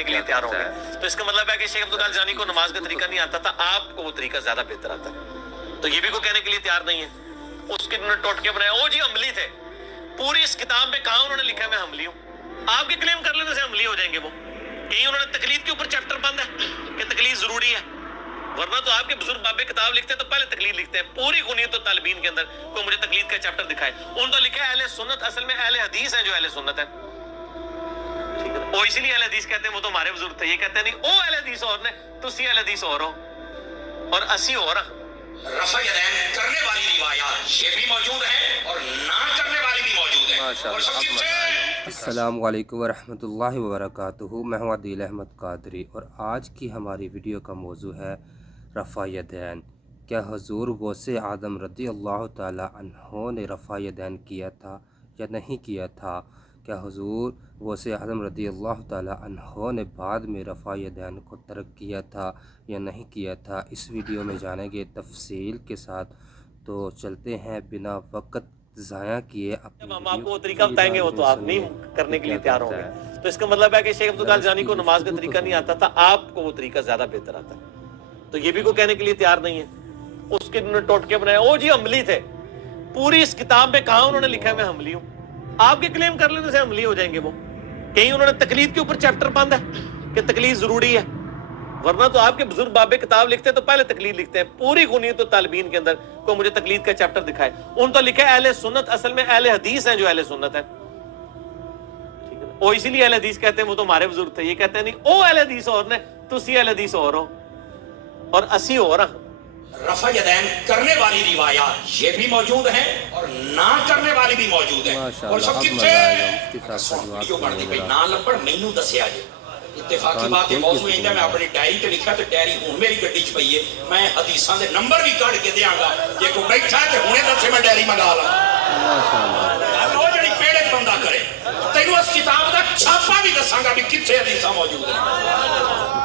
کرنے کے لیے تیار ہوں گے. تو اس کا مطلب ہے کہ شیخ عبدالقادر جیلانی کو نماز کا طریقہ نہیں آتا تھا, آپ کو وہ طریقہ زیادہ بہتر آتا ہے. تو یہ بھی کوئی کہنے کے لیے تیار نہیں ہے. اس کے انہوں نے ٹوٹکے بنایا, او جی عملی تھے. پوری اس کتاب میں کہاں انہوں نے لکھا ہے میں حملی ہوں؟ آپ کے کلیم کر لینے سے حملی ہو جائیں گے وہ. کہیں انہوں نے تقلید کے اوپر چیپٹر بند ہے کہ تقلید ضروری ہے, ورنہ تو آپ کے بزرگ بابے کتاب لکھتے ہیں تو پہلے تقلید لکھتے ہیں. پوری غنیت و طالبین کے اندر کوئی مجھے تقلید کا چیپٹر دکھائے. انہوں نے لکھا ہے اہل سنت, اصل میں اہل حدیث ہیں جو اہل سنت ہے. وہ اسی لیے اہل حدیث کہتے ہیں, وہ تو ہمارے بزرگ تھے. یہ کہتے ہیں نہیں, او اہل حدیث اور نے تسی اہل حدیث اور ہو اور اسی اور ہاں. رفع یدین کرنے والی روایات یہ بھی موجود ہے اور نہ کرنے والی بھی موجود ہے. اور سب سے السلام علیکم ورحمۃ اللہ وبرکاتہ. میں ہوں عادل احمد قادری اور آج کی ہماری ویڈیو کا موضوع ہے رفع یدین. کیا حضور غوث اعظم رضی اللہ تعالی عنہ نے رفع یدین کیا تھا یا نہیں کیا تھا؟ کیا حضور غوث اعظم رضی اللہ تعالی عنہ نے بعد میں رفع یدین کو ترک کیا تھا یا نہیں کیا تھا؟ اس ویڈیو میں جانیں گے تفصیل کے ساتھ. تو چلتے ہیں بنا وقت ضائع کیے. جب ہم آپ کو وہ طریقہ بتائیں گے وہ تو آپ نہیں کرنے کے لیے تیار ہوں گے. تو اس کا مطلب ہے کہ شیخ عبدالقادر جیلانی کو نماز کا طریقہ نہیں آتا تھا, آپ کو وہ طریقہ زیادہ بہتر آتا ہے. تو یہ بھی کوئی کہنے کے لیے تیار نہیں ہے. اس کے انہوں نے ٹوٹکے بنایا, او جی عملی تھے. پوری اس کتاب میں کہاں انہوں نے لکھا ہے میں حملی ہوں؟ آپ کے کلیم کر لینے سے حملی ہو جائیں گے وہ. کہیں انہوں نے تقلید کے اوپر چیپٹر بند ہے کہ تقلید ضروری ہے, ورنہ تو آپ کے بزرگ بابے کتاب لکھتے ہیں تو پہلے تقلید لکھتے ہیں. پوری غنیت و طالبین کے اندر کوئی مجھے تقلید کا چیپٹر دکھائے. انہوں نے لکھا ہے اہل سنت, اصل میں اہل حدیث ہیں جو اہل سنت ہے. وہ اسی لیے اہل حدیث کہتے ہیں, وہ تو ہمارے بزرگ تھے. یہ کہتے ہیں نہیں, او اہل حدیث اور نے تسی اہل حدیث اور ہو اور اسی اور ہاں. رفع یدین کرنے والی روایات یہ بھی موجود ہیں اور نہ کرنے والی بھی موجود ہیں. اور سب ویڈیو بڑھتی پئی نہ لپڑ مینوں دسیا جی. اتفاقی بات ہے, موضوع ایندا میں اپنی ڈائری تے لکھا تے ڈائری ہن میری گڈی چ پئی ہے. میں حدیثاں دے نمبر بھی کڈ کے دیاں گا, جے کوئی بیٹھا تے ہنے دسے میں ڈائری منگا لاں. ماشاءاللہ او جڑی پیڑے بندہ کرے تینوں اس کتاب دا چھاپا بھی دساں گا بھی کتھے حدیثاں موجود ہیں.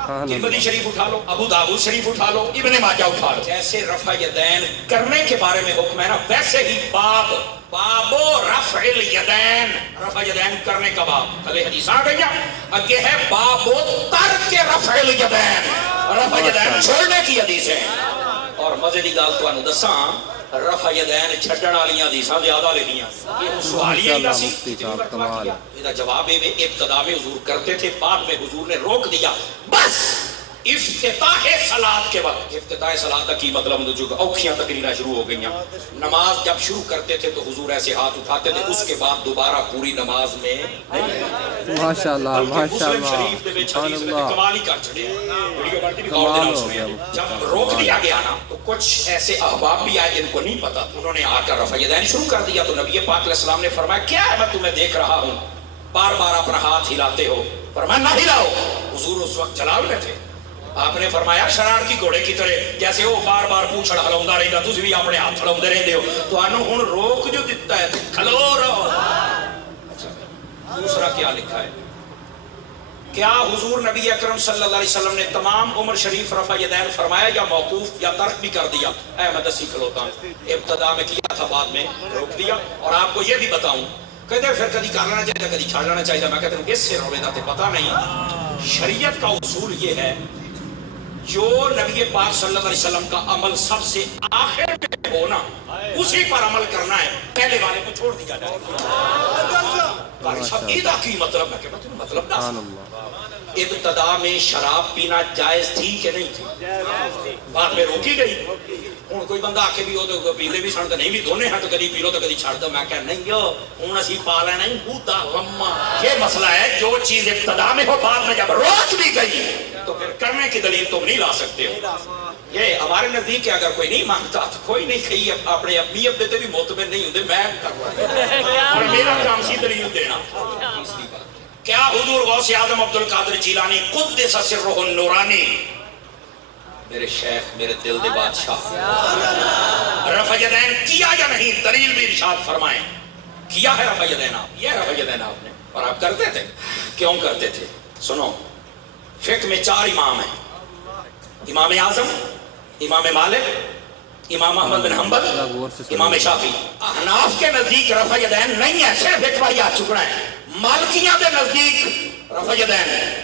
ترمذی شریف اٹھا لو, ابو داؤد شریف اٹھا لو, ابن ماجہ اٹھا لو. جیسے رفع یدین کرنے کے بارے میں حکم ہے نا, ویسے ہی باب رفع الیدین, رفع یدین کرنے کا باب. پہلے حدیث آ گئی, اگے ہے باب ترک رفع الیدین, رفع یدین چھوڑنے کی حدیث ہے. اور مزے دی گل تانوں دساں, رفع یدین چھڈن والیاں حدیثاں زیادہ لکھیاں. یہ سوالیہ دا سی کمال. دا جواب ہے ابتدا میں حضور کرتے تھے, بعد میں حضور نے روک دیا. بس افتتاح صلاۃ کے وقت, افتتاح صلاۃ کا کی مطلب ہے جو اوکھیاں تقریریں شروع ہو گئیں. نماز جب شروع کرتے تھے تو حضور ایسے ہاتھ اٹھاتے تھے, اس کے بعد دوبارہ پوری نماز میں ماشاءاللہ ماشاءاللہ سبحان اللہ کمال ہی کر چھڑے. کمال ہو گیا. جب روک دیا گیا نا تو کچھ ایسے احباب بھی آئے جن کو نہیں پتا, انہوں نے آ کر رفع یدین شروع کر دیا. تو نبی پاک علیہ السلام نے فرمایا, کیا ہے میں تمہیں دیکھ رہا ہوں بار بار اپنا ہاتھ ہلاتے ہو. فرمایا نہ ہلاؤ. حضور اس وقت جلال میں تھے. آپ نے فرمایا شرارتی گھوڑے کی طرح جیسے وہ بار بار پوچھ ہلاؤندا رہندا, تسی بھی اپنے ہاتھ ہلاؤندے رہندے ہو. تانوں ہن روک جو دتا ہے کھلو رہو. دوسرا کیا لکھا ہے, کیا حضور نبی اکرم صلی اللہ علیہ وسلم نے تمام عمر شریف رفع یدین فرمایا یا موقوف یا ترک بھی کر دیا؟ میں دسی کھلوتا ہوں. ابتدا میں کیا تھا, بعد میں روک دیا. اور آپ کو یہ بھی بتاؤں, کہتے پھر کدی کر لینا چاہیے کدی چھاڑ لینا چاہیے. میں کہتا ہوں اس سے روے دا تے پتہ نہیں. شریعت کا اصول یہ ہے, جو نبی پاک صلی اللہ علیہ وسلم کا عمل سب سے آخر میں ہونا اسی پر عمل کرنا ہے, پہلے والے کو چھوڑ دیا جائے. کی مطلب ہے کہ مطلب ابتدا میں شراب پینا جائز تھی کہ نہیں تھی؟ بعد میں روکی گئی. ہوں کوئی بندہ آ کے بھی ہو تو پیندے بھی سن تو نہیں بھی دونوں ہیں, تو کدی پی لو تو کدی چھڑ دو. میں کہا نہیں ہوں اسی پا لینا نہیں بوتا غمہ. یہ مسئلہ ہے, جو چیز ابتدا میں ہو بعد میں جب روک بھی گئی تو پھر کرنے کی دلیل تم نہیں لا سکتے ہو. یہ ہمارے نزدیک ہے, اگر کوئی نہیں مانگتا تو کوئی نہیں. کہی اپنے امی ابے تے بھی معتبر نہیں ہوندے, میں کروا اور میرا کام سی دلیل دینا. کیا حضور غوث اعظم عبدالقادر جیلانی قدس سرہ النورانی, میرے شیخ میرے دل دے بادشاہ, رفع یدین کیا یا نہیں؟ دلیل بھی ارشاد فرمائیں. کیا ہے رفع یدین آپ؟ یہ رفع یدین آپ نے, اور آپ کرتے تھے. کیوں کرتے تھے سنو. فقہ میں 4 امام ہیں, امام اعظم, امام مالک, امام احمد بن حنبل, امام شافعی. احناف کے نزدیک رفع یدین نہیں ہے, صرف ایک بار یاد چکنا ہے. مالکیہ کے نزدیک رفع یدین ہے.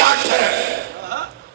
8।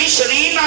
20